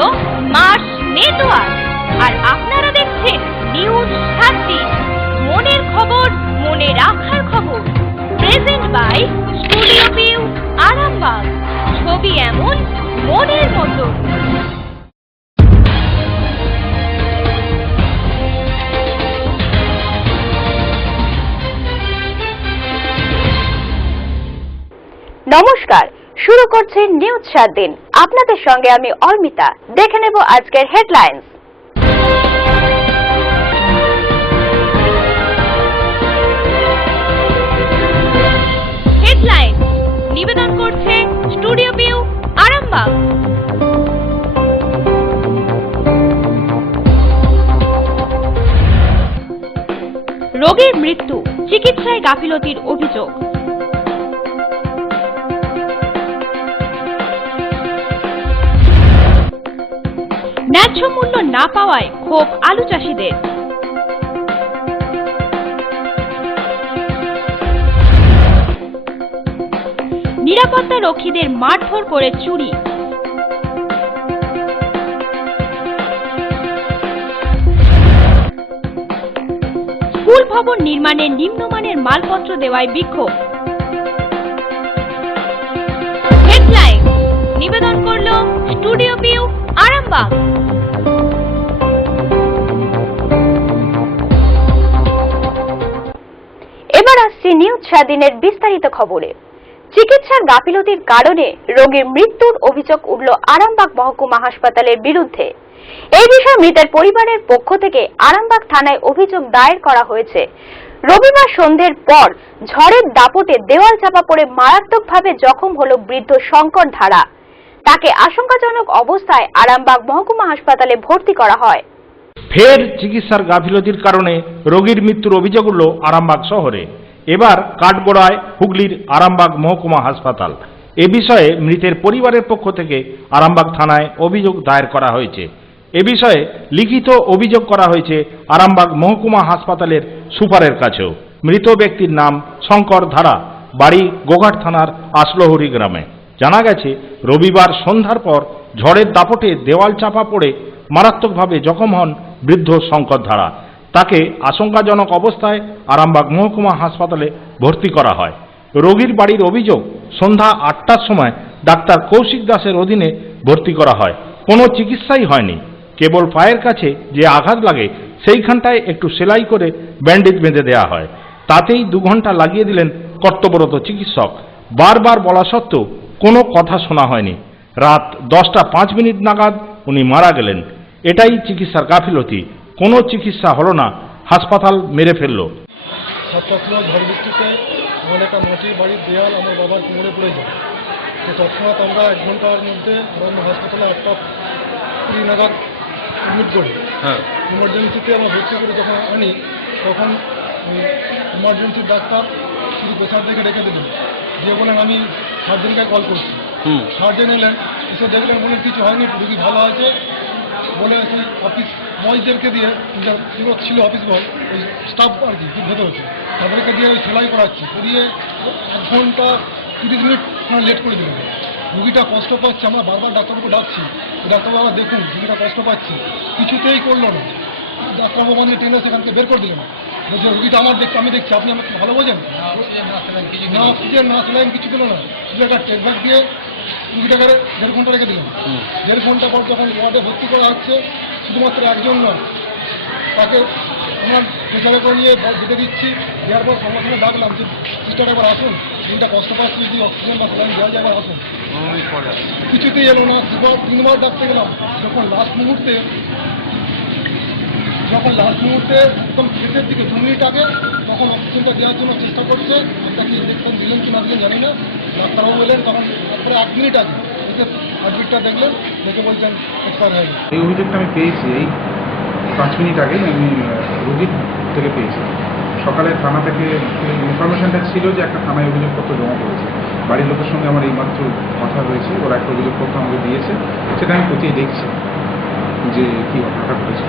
হলো Mars network, আর আপনারা দেখছেন নিউজ 7 দিন। মনের খবর, মনে রাখার খবর। Present by studio view, Arambagh. ছবি এমন, মনের মতো। নমস্কার, শুরু করছি নিউজ 7 দিন। আপনাদের সঙ্গে আমি অর্মিতা। দেখে নেব আজকের হেডলাইন্স। হেডলাইন নিবেদন করছে স্টুডিও ভিউ, আরামবাগ। রোগীর মৃত্যু, চিকিৎসায় গাফিলতির অভিযোগ। ন্যায্য মূল্য না পাওয়ায় ক্ষোভ আলু চাষিদের। নিরাপত্তা রক্ষীদের মারধর করে চুরি। স্কুল ভবন নির্মাণে নিম্নমানের মালপত্র দেওয়ায় বিক্ষোভ। হেডলাইন নিবেদন করলো স্টুডিও ভিউ, আরামবাগ। এবার আসছি নিউজ 7 দিনের বিস্তারিত খবরে। চিকিৎসার গাফিলতির কারণে রোগীর মৃত্যুর অভিযোগ উঠল আরামবাগ মহকুমা হাসপাতালের বিরুদ্ধে। এই বিষয়ে মৃতের পরিবারের পক্ষ থেকে আরামবাগ থানায় অভিযোগ দায়ের করা হয়েছে। রবিবার সন্ধ্যের পর ঝড়ের দাপটে দেওয়াল চাপা পড়ে মারাত্মকভাবে জখম হল বৃদ্ধ শঙ্কর ধারা। তাকে আশঙ্কাজনক অবস্থায় আরামবাগ মহকুমা হাসপাতালে ভর্তি করা হয়। ফের চিকিৎসার গাফিলতির কারণে রোগীর মৃত্যুর অভিযোগ উঠল আরামবাগ শহরে। এবার কাঠগড়ায় হুগলির আরামবাগ মহকুমা হাসপাতাল। এ বিষয়ে মৃতের পরিবারের পক্ষ থেকে আরামবাগ থানায় অভিযোগ দায়ের করা হয়েছে। এ বিষয়ে লিখিত অভিযোগ করা হয়েছে আরামবাগ মহকুমা হাসপাতালের সুপারের কাছেও। মৃত ব্যক্তির নাম শঙ্কর ধারা, বাড়ি গোঘাট থানার আসলহরি গ্রামে। জানা গেছে, রবিবার সন্ধ্যার পর ঝড়ের দাপটে দেওয়াল চাপা পড়ে মারাত্মকভাবে জখম হন বৃদ্ধ শঙ্কর ধারা। তাকে আশঙ্কাজনক অবস্থায় আরামবাগ মহকুমা হাসপাতালে ভর্তি করা হয়। রোগীর বাড়ির অভিযোগ, সন্ধ্যা 8টার সময় ডাক্তার কৌশিক দাসের অধীনে ভর্তি করা হয়। কোনো চিকিৎসাই হয়নি। কেবল পায়ের কাছে যে আঘাত লাগে সেইখানটায় একটু সেলাই করে ব্যান্ডেজ বেঁধে দেওয়া হয়। তাতেই 2 ঘন্টা লাগিয়ে দিলেন কর্তব্যরত চিকিৎসক। বারবার বলা সত্ত্বেও কোনো কথা শোনা হয়নি। রাত 10টা 5 মিনিট নাগাদ উনি মারা গেলেন। এটাই চিকিৎসার গাফিলতি। কোনো চিকিৎসা হলো না, হাসপাতাল মেরে ফেললো। তৎক্ষণাৎ ঝড় বৃষ্টিতে আমার একটা মাটির বাড়ির দেয়াল আমার বাবার কোমরে পড়ে যায়। তো তৎক্ষণাৎ আমরা 1 ঘন্টার মধ্যে আমরা হাসপাতালে 8:20 নাগাদ অ্যাডমিট করি। ইমার্জেন্সিতে আমরা ভর্তি করে যখন আনি তখন ইমার্জেন্সির ডাক্তার শুধু প্রেশার দেখে রেখে দিলেন, দিয়ে বলেন আমি সার্জেনকে কল করছি। সার্জেন এলেন, এসে দেখলেন বলেন কিছু হয়নি, রুগী ভালো আছে বলে সেই অফিস বয়দেরকে দিয়ে যেগুলো ছিল অফিস বয় ওই স্টাফ আর কি ভেতরে তাদেরকে দিয়ে ওই সেলাই করাচ্ছি, করিয়ে 1 ঘন্টা 30 মিনিট লেট করে দিলেন। রুগীটা কষ্ট পাচ্ছে, আমরা বারবার ডাক্তারবাবুকে ডাকছি, ডাক্তারবাবু আমরা দেখুন রুগীটা কষ্ট পাচ্ছে, কিছুতেই করলো না। ডাক্তারবাবু আমাদের টেনে সেখানকে বের করে দিলেন। বলছে রুগীটা আমার দেখছি, আমি দেখছি, আপনি আমাকে ভালো বোঝেন না, অক্সিজেন না সেলাইন কিছু দিল না, শুধু একটা টেকব্যাক দিয়ে রুগীটাকে 1.5 ঘন্টা রেখে দিলাম। 1.5 ঘন্টা পর যখন ওয়ার্ডে ভর্তি করা হচ্ছে, শুধুমাত্র একজন নয়, তাকে আমার প্রেসারে করে নিয়ে যেতে দিচ্ছি। দেওয়ার পর সঙ্গে সঙ্গে ডাকলাম যে সিস্টার একবার আসুন, দিনটা কষ্ট পাচ্ছি, যদি অক্সিজেন বা সেলাইন দেওয়া যায় আসুন। কিছুতেই এলো না। 3বার ডাকতে গেলাম। যখন লাস্ট মুহূর্তে একদম শেষের দিকে 2 মিনিট আগে তখন অক্সিজেনটা দেওয়ার জন্য চেষ্টা করছে। আপনাকে ইঞ্জেকশন দিলেন কি না দিলেন জানি না, ডাক্তারবাবু বললেন তখন তারপরে 1 মিনিট আগে এসে হার্টবিটটা দেখলেন, দেখে বলছেন এক্সপায়ার হয়ে গেছে। এই অভিযোগটা আমি পেয়েছি এই 5 মিনিট আগেই আমি রোগীর থেকে পেয়েছি। সকালে থানা থেকে ইনফরমেশনটা ছিল যে একটা থানায় অভিযোগপত্র জমা পড়েছে। বাড়ির লোকের সঙ্গে আমার এইমাত্র কথা হয়েছে, ওরা একটা অভিযোগপত্র আমাকে দিয়েছে, সেটা আমি খতিয়ে দেখছি যে কী ঘটনাটা ঘটেছে।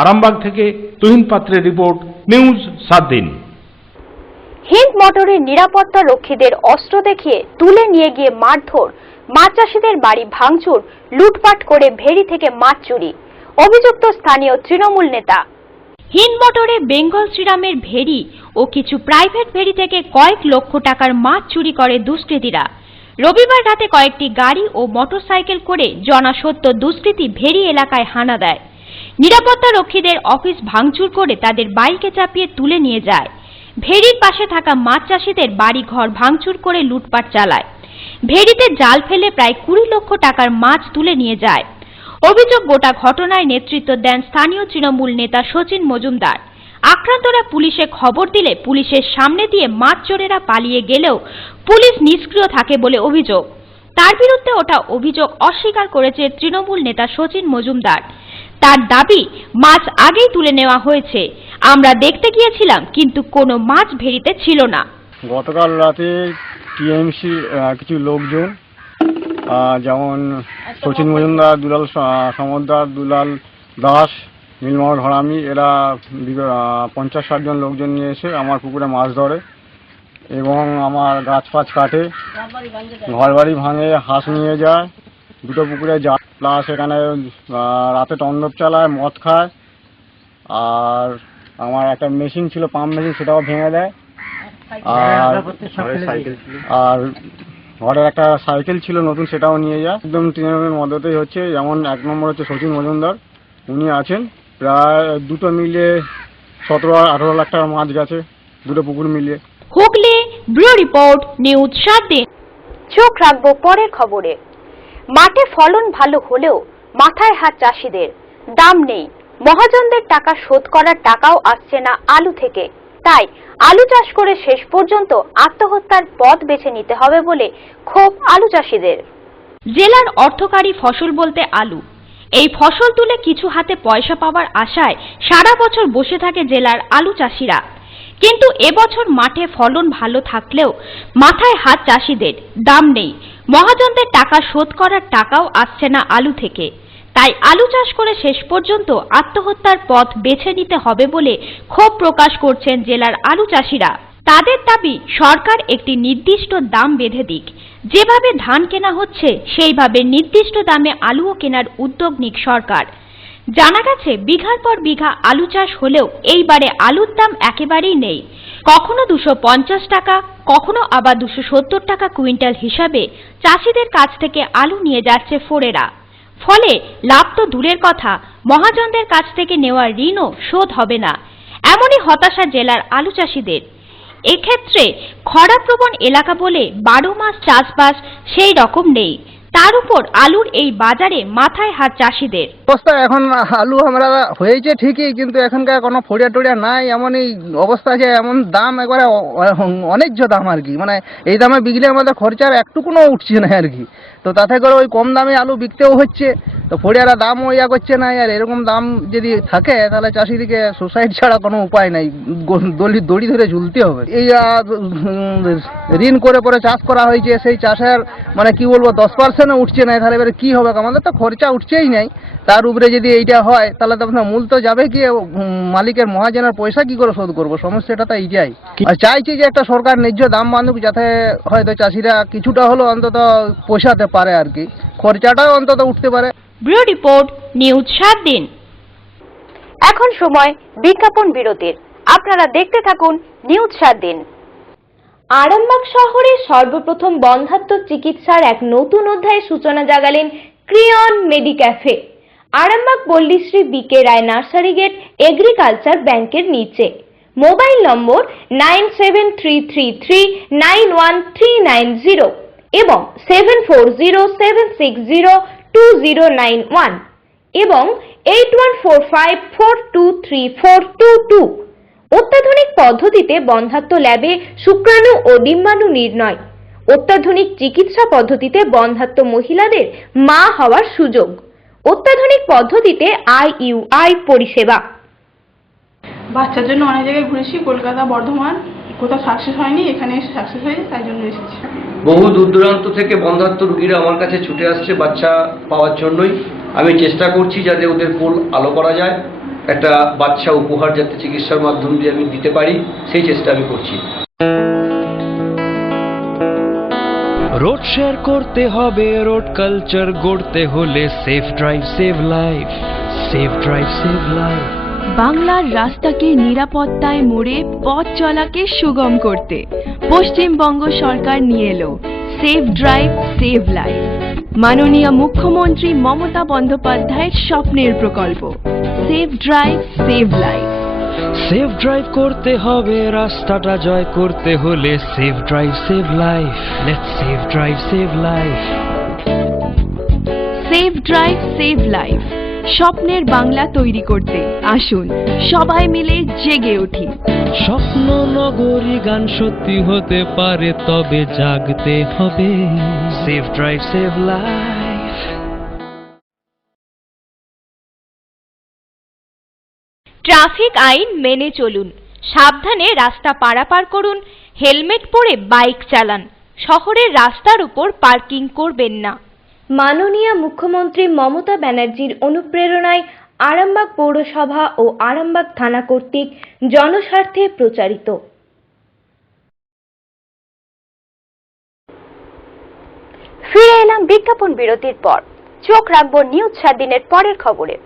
আরামবাগ থেকে তুহিন পাত্রের রিপোর্ট, নিউজ 7 দিন। হিন্দ মোটরের নিরাপত্তা রক্ষীদের অস্ত্র দেখিয়ে তুলে নিয়ে গিয়ে মারধর, মাছ চাষিদের বাড়ি ভাঙচুর, লুটপাট করে ভেড়ি থেকে মাছ চুরি। অভিযুক্ত স্থানীয় তৃণমূল নেতা। হিন্দমোটরে বেঙ্গল শ্রীরামের ভেড়ি ও কিছু প্রাইভেট ভেড়ি থেকে কয়েক লক্ষ টাকার মাছ চুরি করে দুষ্কৃতীরা। রবিবার রাতে কয়েকটি গাড়ি ও মোটরসাইকেল করে জনাসত্য দুষ্কৃতী ভেড়ি এলাকায় হানা দেয়। নিরাপত্তা রক্ষীদের অফিস ভাঙচুর করে তাদের বাইকে চাপিয়ে তুলে নিয়ে যায়। ভেড়ির পাশে থাকা মাছ চাষিদের বাড়ি ঘর ভাঙচুর করে লুটপাট চালায়। ভেড়িতে জাল ফেলে প্রায় 20 লক্ষ টাকার মাছ তুলে নিয়ে যায়। অভিযোগ, গোটা ঘটনায় নেতৃত্ব দেন স্থানীয় তৃণমূল নেতা শচীন মজুমদার। আক্রান্তরা পুলিশে খবর দিলে পুলিশের সামনে দিয়ে মাছ চোরেরা পালিয়ে গেলেও পুলিশ নিষ্ক্রিয় থাকে বলে অভিযোগ। তার বিরুদ্ধে ওঠা অভিযোগ অস্বীকার করেছে তৃণমূল নেতা শচীন মজুমদার। তার দাবি, মাছ আগেই তুলে নেওয়া হয়েছে, আমরা দেখতে গিয়েছিলাম কিন্তু কোনো মাছ ভেড়িতে ছিল না। গতকাল রাতে টিএমসি কিছু লোকজন যেমন শচীন মজুমদার, দুলাল সমদ্দার, দুলাল দাস, নীলমোহন হরামি, এরা 50-60 জন লোকজন নিয়ে এসে আমার পুকুরে মাছ ধরে এবং আমার গাছ ফাছ কাটে, ঘর বাড়ি ভাঙে, হাঁস নিয়ে যায়, দুটো পুকুরে যায়, প্লাস এখানে রাতে টন্ডব চালায়, মদ খায়। আর আমার একটা মেশিন ছিল, পাম্প মেশিন, সেটাও ভেঙে দেয়। আর ঘরের একটা সাইকেল ছিল নতুন, সেটাও নিয়ে যায়। একদম তৃণমূলের মদতেই হচ্ছে। যেমন 1 নম্বর হচ্ছে শচীন মজুমদার, উনি আছেন। প্রায় দুটো মিলিয়ে 17-18 লাখ টাকার মাছ গেছে, দুটো পুকুর মিলিয়ে। হুগলি, ব্যুরো রিপোর্ট, নিউজ 7 দিন। চোখ রাখবো পরের খবরে। মাঠে ফলন ভালো হলেও মাথায় হাত চাষিদের, দাম নেই। মহাজনদের টাকা শোধ করার টাকাও আসছে না আলু থেকে। তাই আলু চাষ করে শেষ পর্যন্ত আত্মহত্যার পথ বেছে নিতে হবে বলে ক্ষোভ আলু চাষিদের। জেলার অর্থকারী ফসল বলতে আলু। এই ফসল তুলে কিছু হাতে পয়সা পাওয়ার আশায় সারা বছর বসে থাকে জেলার আলু চাষিরা। কিন্তু এবছর মাঠে ফলন ভালো থাকলেও মাথায় হাত চাষিদের, দাম নেই। মহাজনদের টাকা শোধ করার টাকাও আসছে না আলু থেকে। তাই আলু চাষ করে শেষ পর্যন্ত আত্মহত্যার পথ বেছে নিতে হবে বলে ক্ষোভ প্রকাশ করছেন জেলার আলু চাষিরা। তাদের দাবি, সরকার একটি নির্দিষ্ট দাম বেঁধে দিক। যেভাবে ধান কেনা হচ্ছে সেইভাবে নির্দিষ্ট দামে আলুও কেনার উদ্যোগ নিক সরকার। জানা গেছে, বিঘার পর বিঘা আলু চাষ হলেও এইবারে আলুর দাম একেবারেই নেই। কখনো 250 টাকা, কখনো আবার 270 টাকা কুইন্টাল হিসাবে চাষিদের কাছ থেকে আলু নিয়ে যাচ্ছে ফোরেরা। ফলে লাভ তো দূরের কথা, মহাজনদের কাছ থেকে নেওয়া ঋণও শোধ হবে না। এমনই হতাশা জেলার আলু চাষিদের। এক্ষেত্রে খরাপ্রবণ এলাকা বলে 12 মাস চাষবাস সেই রকম নেই। তার উপর আলুর এই বাজারে মাথায় হাত চাষিদের। অবস্থা এখন আলু আমরা হয়েছে ঠিকই, কিন্তু এখনকার কোনো ফড়িয়া টড়িয়া নাই, এমনই অবস্থা আছে। এমন দাম একবারে অনেক দাম আর কি, মানে এই দামে বিকলে আমাদের খরচার একটুকুনো উঠছে না আর কি। তো তাতে করে ওই কম দামে আলু বিকতেও হচ্ছে, তো ফড়িয়ারা দামও ইয়া করছে না। আর এরকম দাম যদি থাকে তাহলে চাষিদিকে সুসাইড ছাড়া কোনো উপায় নাই, দড়ি ধরে ঝুলতে হবে। এই ঋণ করে পরে চাষ করা হয়েছে, সেই চাষের মানে কি বলবো 10% উঠছে না। তাহলে এবারে কি হবে? আমাদের তো খরচা উঠছেই নাই, তার উপরে যদি এইটা হয় তাহলে তো আপনার মূল তো যাবে কি, মালিকের মহাজনের পয়সা কি করে শোধ করবো? সমস্যাটা তো এইটাই। আর চাইছি যে একটা সরকার ন্যায্য দাম বাঁধুক, যাতে হয়তো চাষিরা কিছুটা হলেও অন্তত পোষাতে পারে আর কি, খরচাটাও অন্তত উঠতে পারে। ব্যুরো রিপোর্ট, নিউজ 7 দিন। এখন সময় বিজ্ঞাপন বিরতির। আপনারা দেখতে থাকুন নিউজ 7 দিন। আরামবাগ শহরে সর্বপ্রথম বন্ধ্যাত্ব চিকিৎসার এক নতুন অধ্যায়ের সূচনা জাগালেন ক্রিয়ন মেডিক্যাফে। আরামবাগ পল্লীশ্রী বিকে রায় নার্সারি গেট, এগ্রিকালচার ব্যাংকের নিচে। মোবাইল নম্বর 9733391390 এবং 7407602091 এবং 8145423422। অত্যাধুনিক পদ্ধতিতে বন্ধ্যাত্ব ল্যাবে শুক্রাণু ও ডিম্বাণু নির্ণয়। অত্যাধুনিক চিকিৎসা পদ্ধতিতে বন্ধ্যাত্ব মহিলাদের মা হওয়ার সুযোগ। অত্যাধুনিক পদ্ধতিতে IUI পরিষেবা। বাচ্চার জন্য অনেক জায়গায় ঘুরেছি, কলকাতা, বর্ধমান, কোথাও সাকসেস হয়নি, এখানে এসে সাকসেস হয়েছে, তাই জন্য এসেছি। বহু দূর দূরান্ত থেকে বন্ধ্যাত্ব রোগীরা আমার কাছে ছুটে আসছে বাচ্চা পাওয়ার জন্যই। আমি চেষ্টা করছি যাতে ওদের পোল আলো করা যায়, একটা বাচ্চা উপহার যাতে চিকিৎসার মাধ্যম দিয়ে আমি দিতে পারি, সেই চেষ্টা আমি করছি। রোড শেয়ার করতে হবে, রোড কালচার গড়তে হলে safe drive save life, safe drive save life. বাংলার রাস্তাকে নিরাপত্তায় মোড়ে পথ চলাকে সুগম করতে পশ্চিমবঙ্গ সরকার নিয়ে এলো সেফ ড্রাইভ সেভ লাইফ, মাননীয় মুখ্যমন্ত্রী মমতা বন্দ্যোপাধ্যায়ের স্বপ্নের প্রকল্প safe drive save life. Safe drive করতে হবে, রাস্তাটা জয় করতে হলে safe drive save life, let's save drive save life. Safe drive save life, স্বপ্নের বাংলা তৈরি করতে আসুন সবাই মিলে জেগে উঠি। স্বপ্ন নগরী গান সত্যি হতে পারে, তবে জাগতে হবে, safe drive save life. Traffic আইন মেনে চলুন, সাবধানে রাস্তা পারাপার করুন, হেলমেট পরে বাইক চালান, শহরের রাস্তার উপর পার্কিং করবেন না। মাননীয় মুখ্যমন্ত্রী মমতা ব্যানার্জির অনুপ্রেরণায় আরামবাগ পৌরসভা ও আরামবাগ থানা কর্তৃক জনস্বার্থে প্রচারিত। ফিরে এলাম বিজ্ঞাপন বিরতির পর। চোখ রাখবো নিউজ 7 দিনের পরের খবরে।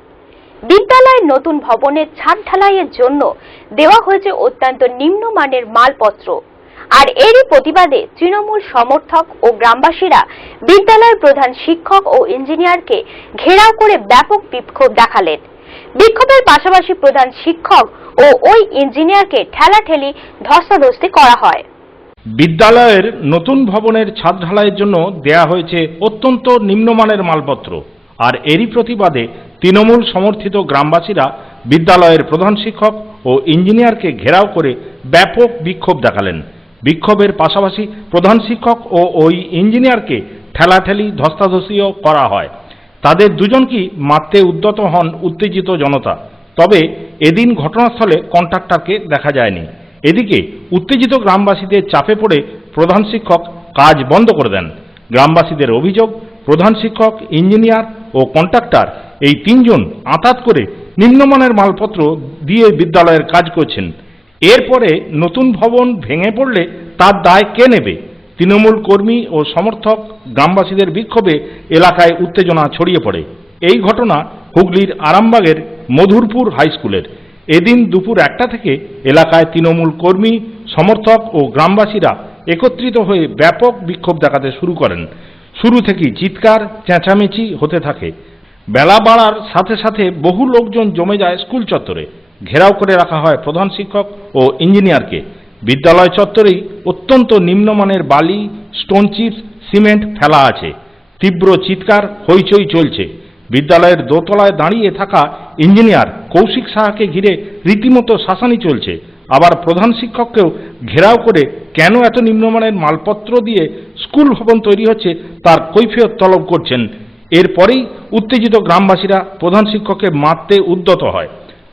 বিদ্যালয়ের নতুন ভবনের ছাদ ঢালাইয়ের জন্য দেওয়া হয়েছে অত্যন্ত নিম্নমানের মালপত্র, আর এরই প্রতিবাদে তৃণমূল সমর্থক ও গ্রামবাসীরা বিদ্যালয়ের প্রধান শিক্ষক ও ইঞ্জিনিয়ারকে ঘেরাও করে ব্যাপক বিক্ষোভ দেখালেন। বিক্ষোভের পাশাপাশি প্রধান শিক্ষক ও ওই ইঞ্জিনিয়ারকে ঠেলাঠেলি ধস্তাধস্তি করা হয়। বিদ্যালয়ের নতুন ভবনের ছাদ ঢালাইয়ের জন্য দেয়া হয়েছে অত্যন্ত নিম্নমানের মালপত্র, আর এরই প্রতিবাদে তৃণমূল সমর্থিত গ্রামবাসীরা বিদ্যালয়ের প্রধান শিক্ষক ও ইঞ্জিনিয়ারকে ঘেরাও করে ব্যাপক বিক্ষোভ দেখালেন। বিক্ষোভের পাশাপাশি প্রধান শিক্ষক ও ওই ইঞ্জিনিয়ারকে ঠেলাঠেলি ধস্তাধস্তিও করা হয়। তাদের দুজনকেই মারতে উদ্যত হন উত্তেজিত জনতা। তবে এদিন ঘটনাস্থলে কন্ট্রাক্টরকে দেখা যায়নি। এদিকে উত্তেজিত গ্রামবাসীদের চাপে পড়ে প্রধান শিক্ষক কাজ বন্ধ করে দেন। গ্রামবাসীদের অভিযোগ, প্রধান শিক্ষক, ইঞ্জিনিয়ার ও কন্ট্রাক্টর এই তিনজন আঁতাত করে নিম্নমানের মালপত্র দিয়ে বিদ্যালয়ের কাজ করছেন। এরপরে নতুন ভবন ভেঙে পড়লে তার দায় কে নেবে? তৃণমূল কর্মী ও সমর্থক গ্রামবাসীদের বিক্ষোভে এলাকায় উত্তেজনা ছড়িয়ে পড়ে। এই ঘটনা হুগলির আরামবাগের মধুরপুর হাই স্কুলের। এদিন দুপুর 1টা থেকে এলাকায় তৃণমূল কর্মী, সমর্থক ও গ্রামবাসীরা একত্রিত হয়ে ব্যাপক বিক্ষোভ দেখাতে শুরু করেন। শুরু থেকেই চিৎকার চেঁচামেচি হতে থাকে। বেলা বাড়ার সাথে সাথে বহু লোকজন জমে যায় স্কুল চত্বরে। ঘেরাও করে রাখা হয় প্রধান শিক্ষক ও ইঞ্জিনিয়ারকে। বিদ্যালয় চত্বরেই অত্যন্ত নিম্নমানের বালি, স্টোন চিপস, সিমেন্ট ফেলা আছে। তীব্র চিৎকার, হইচই চলছে। বিদ্যালয়ের দোতলায় দাঁড়িয়ে থাকা ইঞ্জিনিয়ার কৌশিক সাহাকে ঘিরে রীতিমতো শাসানি চলছে। আবার প্রধান শিক্ষককেও ঘেরাও করে কেন এত নিম্নমানের মালপত্র দিয়ে স্কুল ভবন তৈরি হচ্ছে তার কৈফিয়ত তলব করছেন। এরপরেই উত্তেজিত গ্রামবাসীরা প্রধান শিক্ষককে মারতে উদ্যত হয়।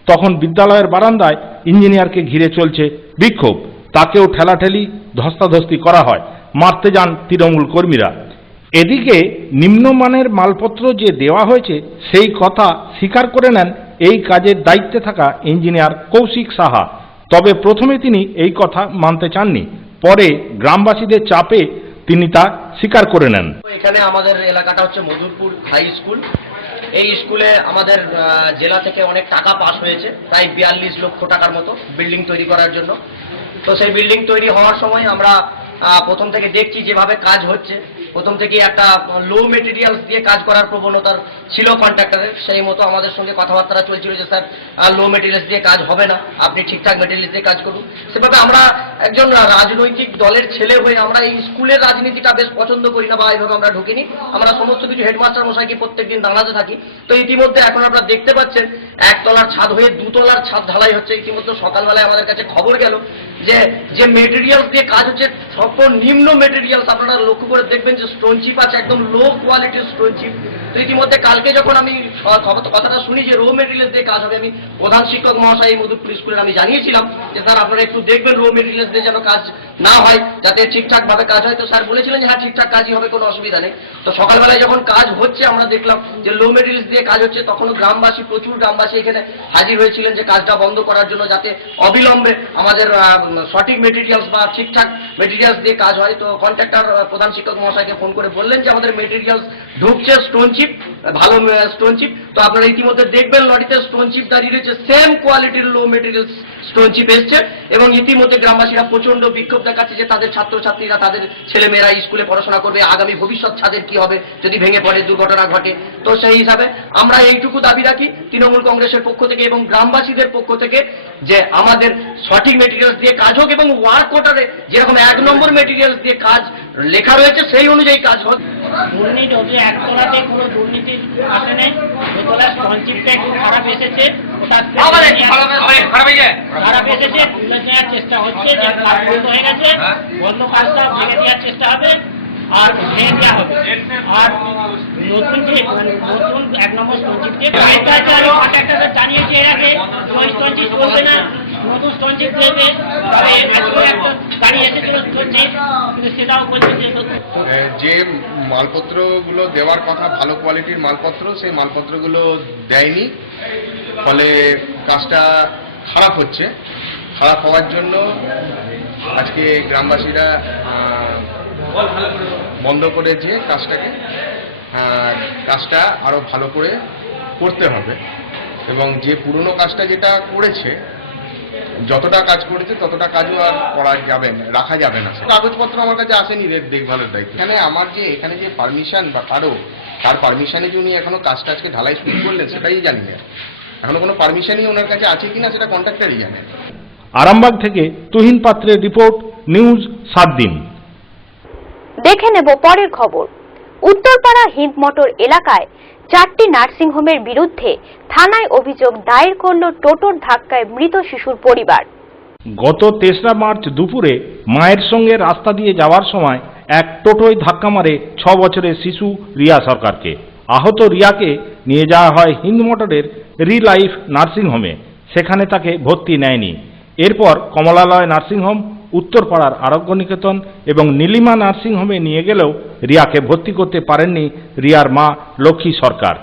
তখন বিদ্যালয়ের বারান্দায় ইঞ্জিনিয়ারকে ঘিরে চলছে বিক্ষোভ। তাকেও ঠেলাঠেলি ধস্তাধস্তি করা হয়। মারতে যান তৃণমূল কর্মীরা। এদিকে নিম্নমানের মালপত্র যে দেওয়া হয়েছে সেই কথা স্বীকার করে নেন এই কাজের দায়িত্বে থাকা ইঞ্জিনিয়ার কৌশিক সাহা। তবে প্রথমে তিনি এই কথা মানতে চাননি, পরে গ্রামবাসীদের চাপে তিনি তা স্বীকার করে নেন। এখানে আমাদের এলাকাটা হচ্ছে মধুরপুর হাই স্কুল। এই স্কুলে আমাদের জেলা থেকে অনেক টাকা পাস হয়েছে, প্রায় 42 লক্ষ টাকার মতো বিল্ডিং তৈরি করার জন্য। তো সেই বিল্ডিং তৈরি হওয়ার সময় আমরা প্রথম থেকে দেখছি যেভাবে কাজ হচ্ছে, প্রথম থেকে একটা লো মেটেরিয়ালস দিয়ে কাজ করার প্রবণতা ছিল কন্ট্রাক্টরের। সেই মতো আমাদের সঙ্গে কথাবার্তা চলছিল যে স্যার লো মেটেরিয়ালস দিয়ে কাজ হবে না, আপনি ঠিকঠাক মেটেরিয়ালস দিয়ে কাজ করুন। সেভাবে আমরা একজন রাজনৈতিক দলের ছেলে হয়ে আমরা এই স্কুলের রাজনীতিটা বেশ পছন্দ করি না, বা এইভাবে আমরা ঢুকিনি। আমরা সমস্ত কিছু হেডমাস্টার মশাইকে প্রত্যেকদিন দাঁড়াতে থাকি। তো ইতিমধ্যে এখন আপনারা দেখতে পাচ্ছেন 1 তলার ছাদ হয়ে 2 তলার ছাদ ঢালাই হচ্ছে। ইতিমধ্যে সকালবেলায় আমাদের কাছে খবর গেল যে মেটেরিয়ালস দিয়ে কাজ হচ্ছে সর্বনিম্ন মেটেরিয়ালস। আপনারা লক্ষ্য করে দেখবেন যে স্টোন চিপ আছে, একদম লো কোয়ালিটির স্টোন চিপ। তো ইতিমধ্যে কালকে যখন আমি কথাটা শুনি যে র মেটেরিয়ালস দিয়ে কাজ হবে, আমি প্রধান শিক্ষক মহাশয় মধুপুর স্কুলের আমি জানিয়েছিলাম যে স্যার আপনারা একটু দেখবেন র মেটেরিয়ালস দিয়ে যেন কাজ না হয়, যাতে ঠিকঠাক ভাবে কাজ হয়। তো স্যার বলেছিলেন যে হ্যাঁ ঠিকঠাক কাজই হবে, কোনো অসুবিধা নেই। তো সকালবেলায় যখন কাজ হচ্ছে আমরা দেখলাম যে লো মেটেরিয়ালস দিয়ে কাজ হচ্ছে, তখনও গ্রামবাসী, প্রচুর গ্রামবাসী এখানে হাজির হয়েছিলেন যে কাজটা বন্ধ করার জন্য, যাতে অবিলম্বে আমাদের সঠিক মেটেরিয়ালস বা ঠিকঠাক মেটেরিয়ালস দিয়ে কাজ হয়। তো কন্ট্রাক্টর প্রধান শিক্ষক মহাশয়কে ফোন করে বললেন যে আমাদের মেটেরিয়ালস ঢুকছে, স্টোন চিপ, ভালো স্টোন চিপ। তো আপনারা ইতিমধ্যে দেখবেন লরিতে স্টোন চিপ দাঁড়িয়ে রয়েছে, সেম কোয়ালিটির লো মেটেরিয়ালস স্টোন চিপ এসছে, এবং ইতিমধ্যে গ্রামবাসীরা প্রচন্ড বিক্ষোভ দেখাচ্ছে যে তাদের ছাত্রছাত্রীরা, তাদের ছেলেমেয়েরা স্কুলে পড়াশোনা করবে, আগামী ভবিষ্যৎ ছাদের কি হবে যদি ভেঙে পড়ে, দুর্ঘটনা ঘটে। তো সেই হিসাবে আমরা এইটুকু দাবি রাখি তৃণমূল কংগ্রেসের পক্ষ থেকে এবং গ্রামবাসীদের পক্ষ থেকে, যে আমাদের সঠিক মেটেরিয়ালস দিয়ে কাজ হোক, এবং ওয়ার্ক অর্ডারে যেরকম 1 নম্বর মেটেরিয়ালস দিয়ে কাজ লেখা রয়েছে সেই অনুযায়ী কাজ হোক। দুর্নীতি হচ্ছে, একতলাতে কোনো দুর্নীতি আসে নেই, দোতলার স্পঞ্জিপটা একটু খারাপ এসেছে, খারাপ এসেছে, তুলে দেওয়ার চেষ্টা হচ্ছে, যে কাজ বন্ধ হয়ে গেছে, বন্ধ কাজটা ভেঙে দেওয়ার চেষ্টা হবে আর ভেঙে দেওয়া হবে। আর নতুন যে নতুন 1 নম্বর স্পঞ্জিপ দিয়ে পাইপ আছে, আমি কন্ট্রাক্টরদের জানিয়েছি এর আগে ওই স্পঞ্জিপ চলবে না, নতুন স্পঞ্জিপ দেবে। তবে আজকেও একটা গাড়ি এসেছিল চলছে, কিন্তু সেটাও বলছে যে মালপত্রগুলো দেওয়ার কথা ভালো কোয়ালিটির মালপত্র, সেই মালপত্রগুলো দেয়নি, ফলে কাজটা খারাপ হচ্ছে। খারাপ হওয়ার জন্য আজকে গ্রামবাসীরা বন্ধ করেছে কাজটাকে। কাজটা আরো ভালো করে করতে হবে, এবং যে পুরনো কাজটা যেটা করেছে, যতটা কাজ করেছে ততটা কাজও আর করা যাবে না, রাখা যাবে না। কাগজপত্র আমার কাছে আসেনি দেখভালের দায়িত্ব। এখানে যে পারমিশন বা তার পারমিশনে যে উনি এখনো কাজটা আজকে ঢালাই শুরু করলেন সেটাই জানি না। এখনো কোনো পারমিশনই ওনার কাছে আছে কিনা সেটা কন্ট্রাক্টরই জানে। আরামবাগ থেকে তুহিন পাত্রের রিপোর্ট, নিউজ 7 দিন। দেখে নেব পরের খবর। উত্তরপাড়া হিন্দ মোটর এলাকায় 4টি নার্সিংহোমের বিরুদ্ধে থানায় অভিযোগ দায়ের করল টোটোর ধাক্কায় মৃত শিশুর পরিবার। গত 3রা মার্চ দুপুরে মায়ের সঙ্গে রাস্তা দিয়ে যাওয়ার সময় এক টোটোয় ধাক্কা মারে 6 বছরের শিশু রিয়া সরকারকে। আহত রিয়াকে নিয়ে যাওয়া হয় হিন্দ মোটরের রিলাইফ নার্সিংহোমে, সেখানে তাকে ভর্তি নেয়নি। এরপর কমলালয় নার্সিংহোম, উত্তরপাড়ার আরোগ্য নিকেতন এবং নীলিমা নার্সিংহোমে নিয়ে গেলেও রিয়াকে ভর্তি করতে পারেননি রিয়ার মা লক্ষ্মী সরকার।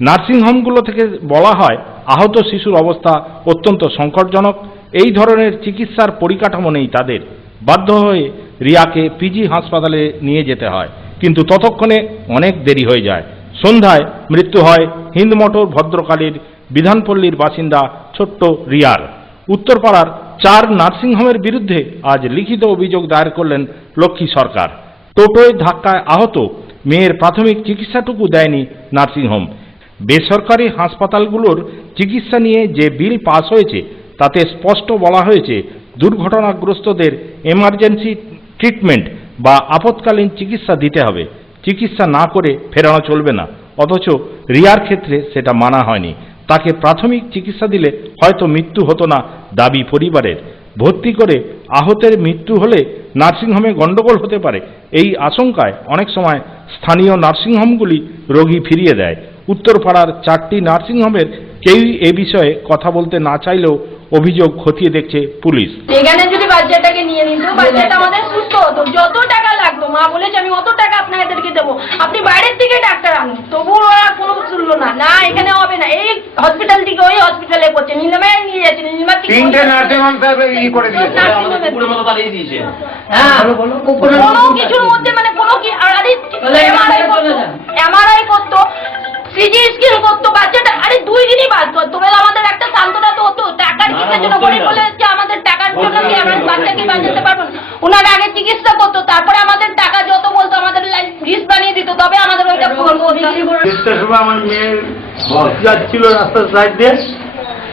নার্সিংহোমগুলো থেকে বলা হয় আহত শিশুর অবস্থা অত্যন্ত সংকটজনক, এই ধরনের চিকিৎসার পরিকাঠামো নেই তাদের। বাধ্য হয়ে রিয়াকে পিজি হাসপাতালে নিয়ে যেতে হয়, কিন্তু ততক্ষণে অনেক দেরি হয়ে যায়। সন্ধ্যায় মৃত্যু হয় হিন্দ মোটর ভদ্রকালীর বিধানপল্লীর বাসিন্দা ছোট্ট রিয়ার। উত্তরপাড়ার 4 নার্সিংহোমের বিরুদ্ধে আজ লিখিত অভিযোগ দায়ের করলেন লক্ষ্মী সরকার। টোটোয় ধাক্কায় আহত মেয়ের প্রাথমিক চিকিৎসাটুকু দেয়নি নার্সিংহোম। বেসরকারি হাসপাতালগুলোর চিকিৎসা নিয়ে যে বিল পাস হয়েছে তাতে স্পষ্ট বলা হয়েছে দুর্ঘটনাগ্রস্তদের এমার্জেন্সি ট্রিটমেন্ট বা আপৎকালীন চিকিৎসা দিতে হবে, চিকিৎসা না করে ফেরানো চলবে না। অথচ রিয়ার ক্ষেত্রে সেটা মানা হয়নি। তাকে প্রাথমিক চিকিৎসা দিলে হয়তো মৃত্যু হতো না দাবি পরিবারের। ভর্তি করে আহতের মৃত্যু হলে নার্সিংহোমে গন্ডগোল হতে পারে, এই আশঙ্কায় অনেক সময় স্থানীয় নার্সিংহোমগুলি রোগী ফিরিয়ে দেয়। উত্তরপাড়ার 4টি নার্সিংহোমের কেউই এ বিষয়ে কথা বলতে না চাইলেও অভিযোগ খতিয়ে দেখছে পুলিশ। এখানে যদি বাচ্চাটাকে নিয়ে নিত, বাচ্চাটা আমাদের সুস্থ হতো, যত টাকা লাগতো মা বলেছে আমি অত টাকা আপনাদেরকে দেবো, আপনি বাইরের থেকে ডাক্তার আনুন, তবুও ওরা কোনো শুনলো না। না এখানে হবে না, এই হসপিটাল থেকে ওই হসপিটালে করছে, নীলিমায় নিয়ে যাচ্ছে, নীলিমা কোনো কিছুর মধ্যে মানে কোনো এমআরআই করতো, সিটি স্ক্যান করতো, বাচ্চাটা আরে 2 দিনই বাদ করতো। আমাদের একটা সান্ত্বনা তো হতো, টাকার কিসের জন্য গরিব বলে যে আমাদের টাকার জন্য কি আমরা বাচ্চাকে বাঁচাতে পারবো না। ওনার আগে চিকিৎসা করতো, তারপরে আমাদের টাকা যত বলতো আমাদের লিস্ট বানিয়ে দিত, তবে আমাদের ওইটা আমার মেয়ে যাচ্ছিল রাস্তার সাইড দিয়ে,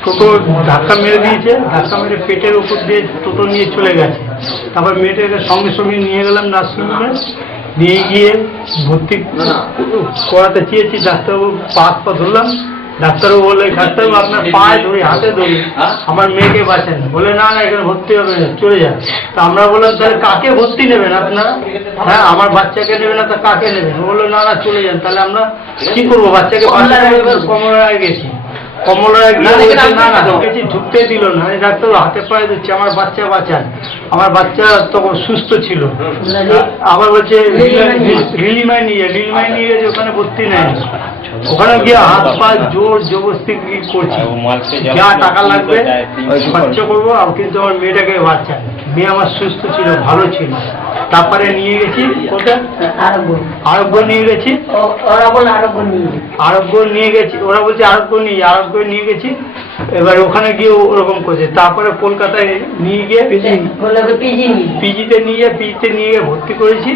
টোটো ধাক্কা মেরে দিয়েছে, ধাক্কা মেরে পেটের উপর দিয়ে টোটো নিয়ে চলে গেছে। তারপর মেয়েটাকে সঙ্গে সঙ্গে নিয়ে গেলাম নার্সিংহোমে, নিয়ে গিয়ে ভর্তি করাতে চেয়েছি, ডাক্তারবাবু পা ধরলাম, ডাক্তারবাবু বললে ডাক্তারবাবু আপনার পায়ে ধরি হাতে ধরি আমার মেয়েকে বাঁচান, বলে না না এখানে ভর্তি হবে না, চলে যান। তা আমরা বললাম তাহলে কাকে ভর্তি নেবেন আপনারা? হ্যাঁ আমার বাচ্চাকে নেবেন না, তা কাকে নেবেন? বললো না না চলে যান। তাহলে আমরা কি করবো? বাচ্চাকে কমলায় গেছি, কমলায় গিয়ে না না ঢুকেছি, ঢুকতে দিল না। ডাক্তার হাতে পায়ে দিচ্ছে আমার বাচ্চা বাঁচান, আমার বাচ্চা তখন সুস্থ ছিল। আবার বলছে রিলিমায় নিয়ে গেছে, ওখানে ভর্তি নেয়। ওখানে গিয়ে হাত পা জোর জবরদস্তি করছি, যা টাকা লাগবে খরচা করবো, কিন্তু আমার মেয়েটাকে বাঁচান। মেয়ে আমার সুস্থ ছিল, ভালো ছিল। তারপরে নিয়ে গেছি কোথায়, আরোগ্য নিয়ে গেছি, আরোগ্য নিয়ে গেছি, ওরা বলছে আরোগ্য নিয়ে গেছি। এবার ওখানে গিয়ে ওরকম করছে। তারপরে কলকাতায় নিয়ে গিয়ে পিজিতে নিয়ে গিয়ে ভর্তি করেছি।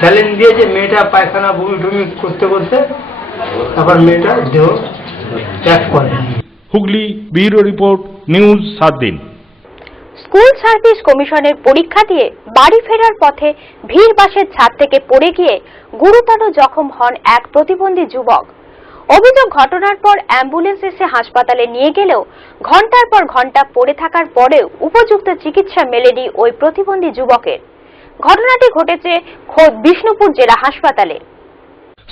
স্যালাইন দিয়েছে, মেয়েটা পায়খানা বমি টমি করতে করতে তারপর মেয়েটা দেহ ত্যাগ করে। হুগলি ব্যুরো রিপোর্ট, নিউজ 7 দিন। স্কুল সার্ভিস কমিশনের পরীক্ষা দিয়ে বাড়ি ফেরার পথে ভিড় বাসের ছাদ থেকে পড়ে গিয়ে গুরুতর জখম হন এক প্রতিবন্ধী যুবক। অভিযোগ, ঘটনার পর অ্যাম্বুলেন্স এসে হাসপাতালে নিয়ে গেলেও ঘন্টার পর ঘন্টা পড়ে থাকার পরেও উপযুক্ত চিকিৎসা মেলেনি ওই প্রতিবন্ধী যুবকের। ঘটনাটি ঘটেছে খোদ বিষ্ণুপুর জেলা হাসপাতালে।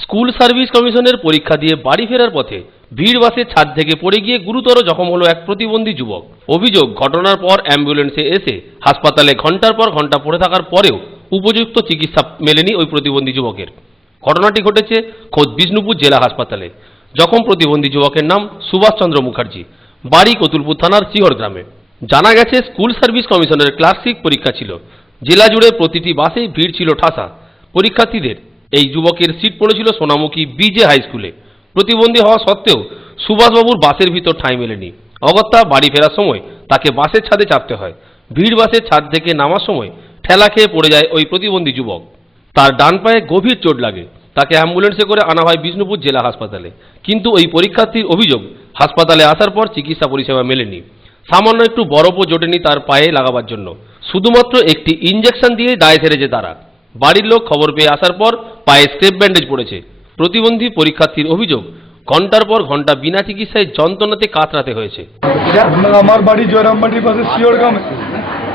স্কুল সার্ভিস কমিশনের পরীক্ষা দিয়ে বাড়ি ফেরার পথে ভিড় বাসের ছাদ থেকে পড়ে গিয়ে গুরুতর জখম হলো এক প্রতিবন্ধী যুবক। অভিযোগ, ঘটনার পর অ্যাম্বুলেন্সে এসে হাসপাতালে ঘন্টার পর ঘন্টা পড়ে থাকার পরেও উপযুক্ত চিকিৎসা মেলেনি ওই প্রতিবন্ধী যুবকের। ঘটনাটি ঘটেছে খোদ বিষ্ণুপুর জেলা হাসপাতালে। জখম প্রতিবন্ধী যুবকের নাম সুভাষচন্দ্র মুখার্জি, বাড়ি কতুলপুর থানার চিহর গ্রামে। জানা গেছে, স্কুল সার্ভিস কমিশনের ক্লাস 6 পরীক্ষা ছিল। জেলা জুড়ে প্রতিটি বাসেই ভিড় ছিল ঠাসা পরীক্ষার্থীদের। এই যুবকের সিট পড়েছিল সোনামুখী বিজে হাই স্কুলে। প্রতিবন্ধী হওয়া সত্ত্বেও সুভাষবাবুর বাসের ভিতর ঠাঁই মেলেনি। অগত্যা বাড়ি ফেরার সময় তাকে বাসের ছাদে চাপতে হয়। ভিড় বাসের ছাদ থেকে নামার সময় ঠেলা খেয়ে পড়ে যায় ওই প্রতিবন্ধী যুবক। তার ডান পায়ে গভীর চোট লাগে। তাকে অ্যাম্বুলেন্সে করে আনা হয় বিষ্ণুপুর জেলা হাসপাতালে। কিন্তু ওই পরীক্ষার্থীর অভিযোগ, হাসপাতালে আসার পর চিকিৎসা পরিষেবা মেলেনি। সামান্য একটু বরফও জোটেনি তার পায়ে লাগাবার জন্য। শুধুমাত্র একটি ইঞ্জেকশন দিয়ে দায় সেরেছে তারা। বাড়ির লোক খবর পেয়ে আসার পর পায়ে স্টেপ ব্যান্ডেজ পড়েছে। প্রতিবন্ধী পরীক্ষার্থীর অভিযোগ, ঘন্টার পর ঘন্টা বিনা চিকিৎসায় যন্ত্রণাতে কাতরাতে হয়েছে। আমার বাড়ি জয়রামবাটির পাশে শিওর গ্রামে।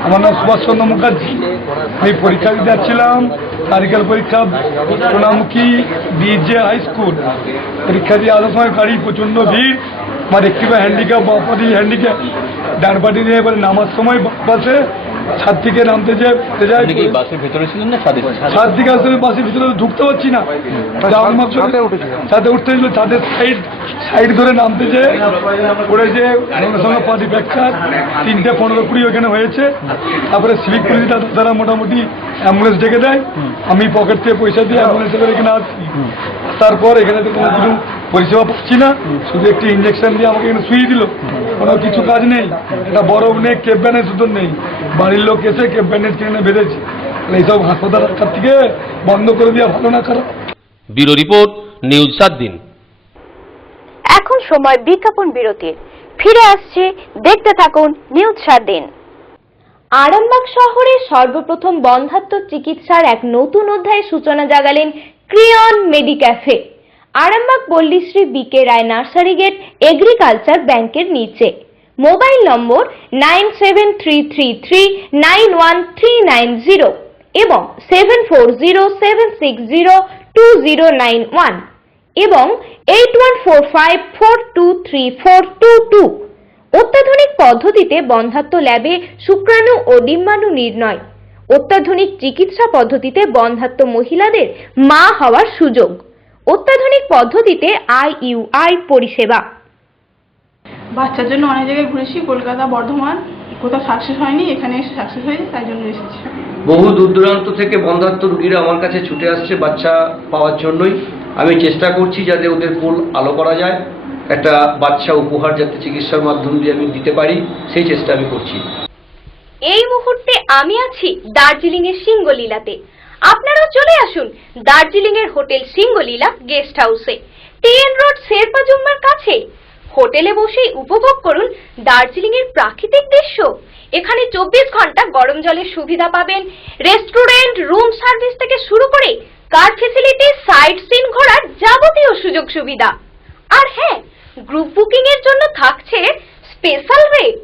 আমার নাম সুভাষচন্দ্র মুখার্জি। আমি পরীক্ষা দিতে যাচ্ছিলাম, ক্লারিক্যাল পরীক্ষা, সোনামুখী বিজে হাই স্কুল। পরীক্ষা দিয়ে আসার সময় গাড়ি প্রচণ্ড ভিড়। আমার একটিভা হ্যান্ডিক্যাপ, বাপাটি হ্যান্ডিক্যাপ, ডান পাটি নিয়ে এবারে নামার সময় বাসে ছাদ থেকে নামতে যায়। বাসের ভেতরে ছিলেন না ছাদে? ছাদ থেকে আসলে বাসের ভিতরে ঢুকতে পারছি না, ছাদে উঠতে ছিল, ছাদের সাইড ধরে নামতে যেয়ে পড়েছে, সঙ্গে সঙ্গে পাটি ফ্র্যাকচার। 3টে 15-20 ওখানে হয়েছে। তারপরে সিভিক পুলিশ তারা মোটামুটি অ্যাম্বুলেন্স ডেকে দেয়। আমি পকেট থেকে পয়সা দিয়ে অ্যাম্বুলেন্সে করে এখানে আসছি। তারপর এখানে তো কোনো কিছু পরিষেবা পাচ্ছি না, শুধু একটি ইঞ্জেকশন দিয়ে আমাকে এখানে শুয়ে দিল। কোনো কিছু কাজ নেই, এটা বরফ নেই, কেপ ব্যান্ডেজ শুধু নেই। বাড়ির লোক এসে কেপ ব্যান্ডেজ কিনে বেঁধেছে। এইসব হাসপাতাল থেকে বন্ধ করে দেওয়া ভালো না খারাপ। ব্যুরো রিপোর্ট, নিউজ 7 দিন। এখন সময় বিজ্ঞাপন বিরতির। ফিরে আসছে, দেখতে থাকুন নিউজ 7 দিন। আরামবাগ শহরে সর্বপ্রথম বন্ধ্যাত্ব চিকিৎসার এক নতুন অধ্যায়ের সূচনা জাগালেন ক্রিয়ন মেডিক্যাফে। আরামবাগ পল্লীশ্রী বিকে রায় নার্সারি গেট, এগ্রিকালচার ব্যাংকের নিচে। মোবাইল নম্বর 9733391390 এবং 7407602091 এবং 8145423422। অত্যাধুনিক পদ্ধতিতে বন্ধ্যাত্ব ল্যাবে শুক্রাণু ও ডিম্বাণু নির্ণয়। অত্যাধুনিক চিকিৎসা পদ্ধতিতে বন্ধ্যাত্ব মহিলাদের মা হওয়ার সুযোগ। অত্যাধুনিক পদ্ধতিতে IUI পরিষেবা। বাচ্চার জন্য অনেক জায়গায় ঘুরেছি, কলকাতা, বর্ধমান, কোথাও সাকসেস হয়নি, এখানে এসে সাকসেস হয়েছে, তাই জন্য এসেছি। বহু দূর দূরান্ত থেকে বন্ধ্যাত্ব রুগীরা আমার কাছে ছুটে আসছে বাচ্চা পাওয়ার জন্যই। আমি চেষ্টা করছি যাতে ওদের পোল আলো করা যায়, একটা বাচ্চা উপহার যাতে চিকিৎসার মাধ্যম দিয়ে আমি দিতে পারি, সেই চেষ্টা আমি করছি। এই মুহূর্তে আমি আছি দার্জিলিং এর সিঙ্গলীলাতে। আপনারাও চলে আসুন দার্জিলিং এর হোটেল সিঙ্গলীলা গেস্ট হাউসে, TN রোড শেরপা জুম্মার কাছে। হোটেলে বসেই উপভোগ করুন দার্জিলিং এর প্রাকৃতিক দৃশ্য। এখানে 24 ঘন্টা গরম জলের সুবিধা পাবেন। রেস্টুরেন্ট, রুম সার্ভিস থেকে শুরু করে কার ফেসিলিটি, সাইট সিন ঘোরার যাবতীয় সুযোগ সুবিধা। আর গ্রুপ বুকিং এর জন্য থাকছে স্পেশাল রেট।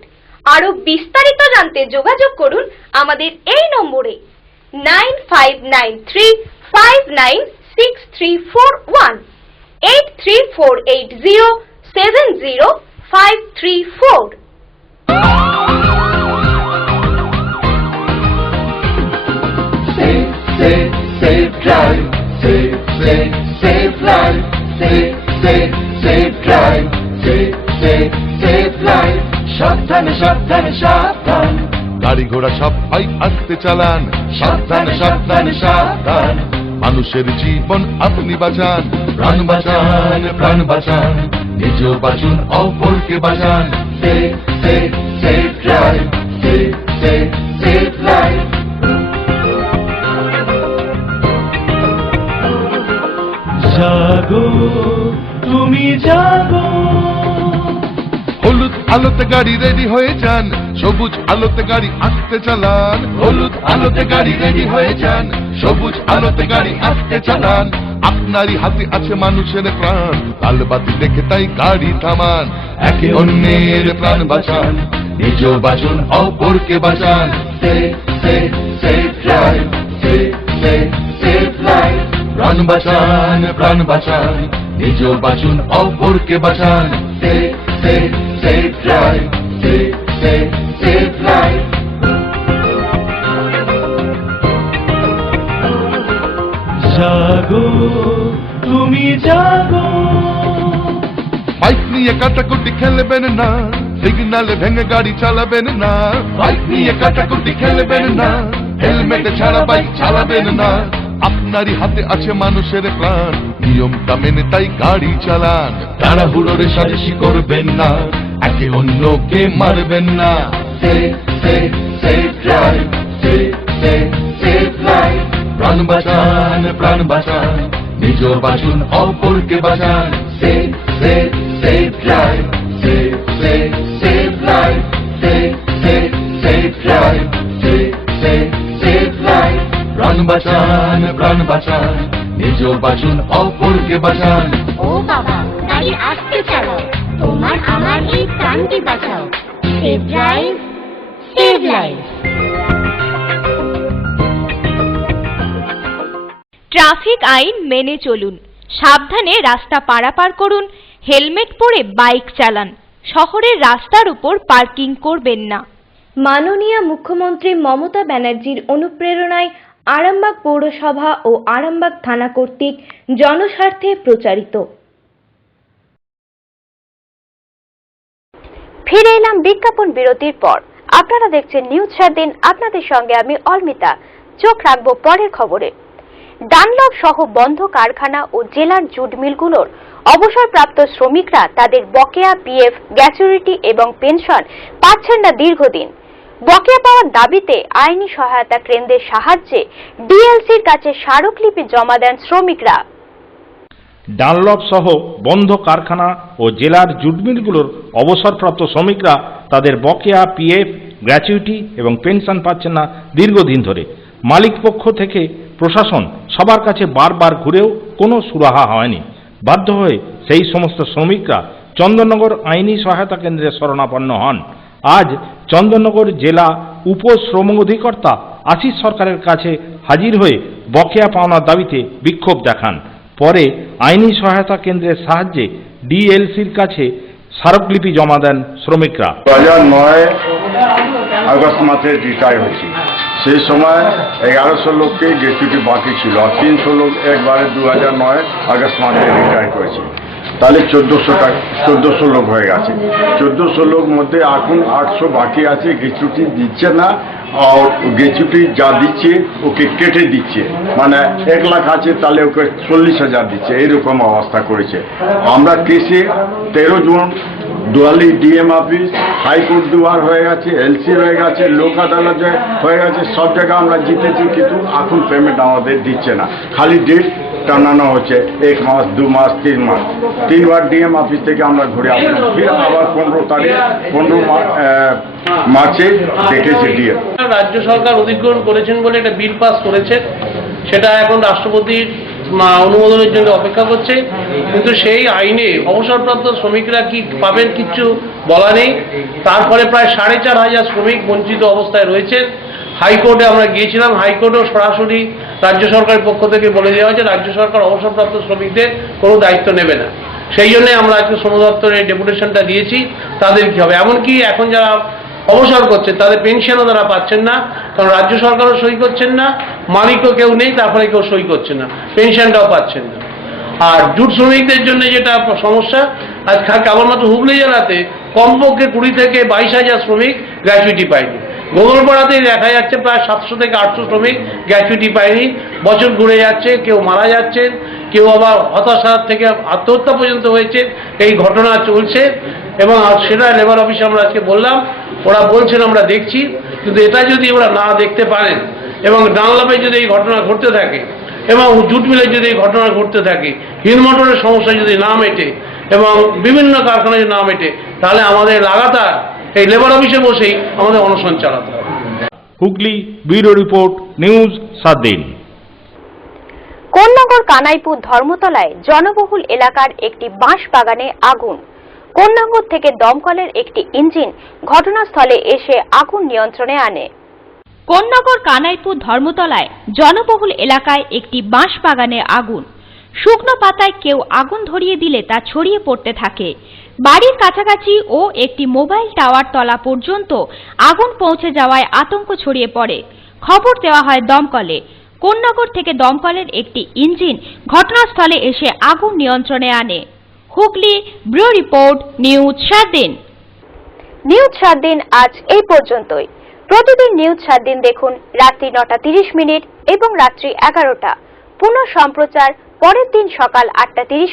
আরো বিস্তারিত জানতে যোগাযোগ করুন আমাদের এই নম্বরে 9593596341 83480705334। Safe drive, safe life, safe drive, safe life, সাবধানে সাবধানে সাবধান, গাড়ি ঘোড়া সবাই আস্তে চালান, সাবধানে সাবধানে সাবধান, মানুষের জীবন আপনি বাঁচান, প্রাণ বাঁচান, প্রাণ বাঁচান, নিজেও বাঁচুন অপরকে বাঁচান, safe drive, safe life। জাগো তুমি জাগো, হলুদ আলোতে গাড়ি রেডি হয়ে যান, সবুজ আলোতে গাড়ি আস্তে চালান, হলুদ আলোতে গাড়ি রেডি হয়ে যান, সবুজ আলোতে গাড়ি আস্তে চালান, আপনারই হাতে আছে মানুষের প্রাণ, লাল বাতি দেখে তাই গাড়ি থামান, একে অন্যের প্রাণ বাঁচান, নিজেও বাঁচুন অপরকে বাঁচান, safe drive, safe life, প্রাণ বাঁচান, প্রাণ বাঁচান, নিজেও বাঁচুন অপরকে বাঁচান, safe drive, safe life। জাগো তুমি জাগো, বাইক নিয়ে কাটাকুটি খেলবেন না, সিগনালে ভেঙে গাড়ি চালাবেন না, বাইক নিয়ে কাটাকুটি খেলবেন না, হেলমেট ছাড়া বাইক চালাবেন না, আপনারই হাতে আছে মানুষের প্রাণ, নিয়মটা মেনে তাই গাড়ি চালান, তাড়াহুড়ো রেষারেষি করবেন না, একে অন্যকে মারবেন না, safe drive, safe life, প্রাণ বাঁচান, প্রাণ বাঁচান, নিজেও বাঁচুন অপরকে বাঁচান, safe drive, safe life, safe drive, safe life, প্রাণ বাঁচান, প্রাণ বাঁচান, নিজেও বাঁচুন অপরকে বাঁচান। ও বাবা, গাড়ি আস্তে চালাও, তোমার আমার এই প্রাণকে বাঁচাও, save drive, save life. Traffic আইন মেনে চলুন, সাবধানে রাস্তা পারাপার করুন, হেলমেট পরে বাইক চালান, শহরের রাস্তার উপর পার্কিং করবেন না। মাননীয় মুখ্যমন্ত্রী মমতা ব্যানার্জির অনুপ্রেরণায় আরামবাগ পৌরসভা ও আরামবাগ থানা কর্তৃক জনস্বার্থে প্রচারিত। ফিরে এলাম বিজ্ঞাপন বিরতির পর। আপনারা দেখছেন নিউজ 7 দিন, আপনাদের সঙ্গে আমি অলমিতা। চোখ রাখবো পরের খবরে। ডানলপ সহ বন্ধ কারখানা ও জেলার জুট মিলগুলোর অবসরপ্রাপ্ত শ্রমিকরা তাদের বকেয়া পিএফ, গ্র্যাচুইটি এবং পেনশন পাচ্ছেন না দীর্ঘদিন। বকেয়া পাওয়ার দাবিতে আইনি সহায়তা কেন্দ্রের সাহায্যে ডিএলসির কাছে স্মারকলিপি জমা দেন শ্রমিকরা। ডানলপ সহ বন্ধ কারখানা ও জেলার জুট মিলগুলোর অবসরপ্রাপ্ত শ্রমিকরা তাদের বকেয়া পিএফ, গ্র্যাচুইটি এবং পেনশন পাচ্ছেন না দীর্ঘদিন ধরে। মালিক পক্ষ থেকে প্রশাসন সবার কাছে বারবার ঘুরেও কোনো সুরাহা হয়নি। বাধ্য হয়ে সেই সমস্ত শ্রমিকরা চন্দননগর আইনি সহায়তা কেন্দ্রে শরণাপন্ন হন। আজ চন্দননগর জেলা উপশ্রম অধিকর্তা আশিস সরকারের কাছে হাজির হয়ে বকেয়া পাওনার দাবিতে বিক্ষোভ দেখান। পরে আইনি সহায়তা কেন্দ্রের সাহায্যে ডিএলসির কাছে স্মারকলিপি জমা দেন শ্রমিকরা। 2009 আগস্ট মাসে রিটায়ার হয়েছি। সেই সময় 1100 লোককে গ্র্যাচুইটি বাকি ছিল, আর 300 লোক একবারে 2009 আগস্ট মাসে রিটায়ার করেছে। তাহলে 1400 লোক হয়ে গেছে। 1400 লোক মধ্যে এখন 800 বাকি আছে, গ্র্যাচুইটি দিচ্ছে না, আর গ্র্যাচুইটি যা দিচ্ছে ওকে কেটে দিচ্ছে, মানে 1 লাখ আছে তাহলে ওকে 40,000 দিচ্ছে, এইরকম অবস্থা করেছে। আমরা কেসে 13 জন দুয়ালি ডিএম অফিস, হাইকোর্ট দুয়ার হয়ে গেছে, এলসি হয়ে গেছে, লোক আদালত হয়ে গেছে, সব জায়গায় আমরা জিতেছি, কিন্তু এখন পেমেন্ট আমাদের দিচ্ছে না, খালি ডেট টানানো হচ্ছে 1 মাস, 2 মাস, 3 মাস। 3 বার ডিএম অফিস থেকে আমরা ঘুরে আসলাম, ফির আবার 15 মার্চে দেখেছে ডিএম। রাজ্য সরকার অধিগ্রহণ করেছেন বলে একটা বিল পাস করেছে, সেটা এখন রাষ্ট্রপতির অনুমোদনের জন্য অপেক্ষা করছে, কিন্তু সেই আইনে অবসরপ্রাপ্ত শ্রমিকরা কি পাবেন কিচ্ছু বলা নেই। তারপরে প্রায় 4,500 শ্রমিক বঞ্চিত অবস্থায় রয়েছেন। হাইকোর্টে আমরা গিয়েছিলাম, হাইকোর্টেও সরাসরি রাজ্য সরকারের পক্ষ থেকে বলে দেওয়া হয়েছে রাজ্য সরকার অবসরপ্রাপ্ত শ্রমিকদের কোনো দায়িত্ব নেবে না। সেই জন্য আমরা আজকে শ্রম দপ্তরের ডেপুটেশনটা দিয়েছি। তাদের কি হবে, এমনকি এখন যারা অবসর করছে তাদের পেনশনও তারা পাচ্ছেন না, কারণ রাজ্য সরকারও সই করছেন না, মালিকও কেউ নেই, তারপরে কেউ সই করছেন না, পেনশনটাও পাচ্ছেন না। আর জুট শ্রমিকদের জন্য যেটা সমস্যা, আজ কেবলমাত্র হুগলি জেলাতে কমপক্ষে 20 থেকে 22,000 শ্রমিক গ্র্যাচুইটি পায়নি। গোগলপাড়াতেই দেখা যাচ্ছে প্রায় 700 থেকে 800 শ্রমিক গ্র্যাচুইটি পায়নি। বছর ঘুরে যাচ্ছে, কেউ মারা যাচ্ছেন, কেউ আবার হতাশা থেকে আত্মহত্যা পর্যন্ত হয়েছে। এই ঘটনা চলছে এবং সেটা লেবার অফিসে আমরা আজকে বললাম, ওরা বলছেন আমরা দেখছি, কিন্তু এটা যদি ওরা না দেখতে পারেন এবং ডানলপে যদি এই ঘটনা ঘটতে থাকে এবং জুট মিলে যদি এই ঘটনা ঘটতে থাকে, হিন্দমোটরের সমস্যা যদি না মেটে এবং বিভিন্ন কারখানায় যদি না মেটে, তাহলে আমাদের লাগাতার এই লেবার অফিসে বসেই আমাদের অনশন চালাতে হবে। হুগলি ব্যুরো রিপোর্ট, নিউজ 7 দিন। কোন্নগর কানাইপুর ধর্মতলায় জনবহুল এলাকার একটি বাঁশ বাগানে আগুন। কোন্নগর থেকে দমকলের একটি ইঞ্জিন ঘটনাস্থলে এসে আগুন নিয়ন্ত্রণে আনে। কোন্নগর কানাইপুর ধর্মতলায় জনবহুল এলাকায় একটি বাঁশ বাগানে আগুন। শুকনো পাতায় কেউ আগুন ধরিয়ে দিলে তা ছড়িয়ে পড়তে থাকে। বাড়ির কাছাকাছি ও একটি মোবাইল টাওয়ার তলা পর্যন্ত আগুন পৌঁছে যাওয়ায় আতঙ্ক ছড়িয়ে পড়ে। খবর দেওয়া হয় দমকলে। কোন্নগর থেকে দমকলের একটি ইঞ্জিন ঘটনাস্থলে এসে আগুন নিয়ন্ত্রণে আনে। হুগলি ব্যুরো রিপোর্ট, নিউজ 7 দিন। নিউজ 7 দিন আজ এই পর্যন্তই। প্রতিদিন নিউজ 7 দিন দেখুন রাত্রি 9:30 এবং রাত্রি 11টা। পুনঃ সম্প্রচার পরের দিন সকাল 8:30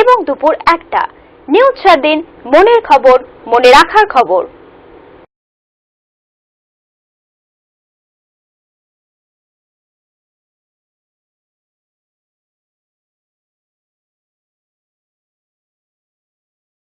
এবং দুপুর 1টা। নিউজ 7 দিন, মনের খবর, মনে রাখার খবর।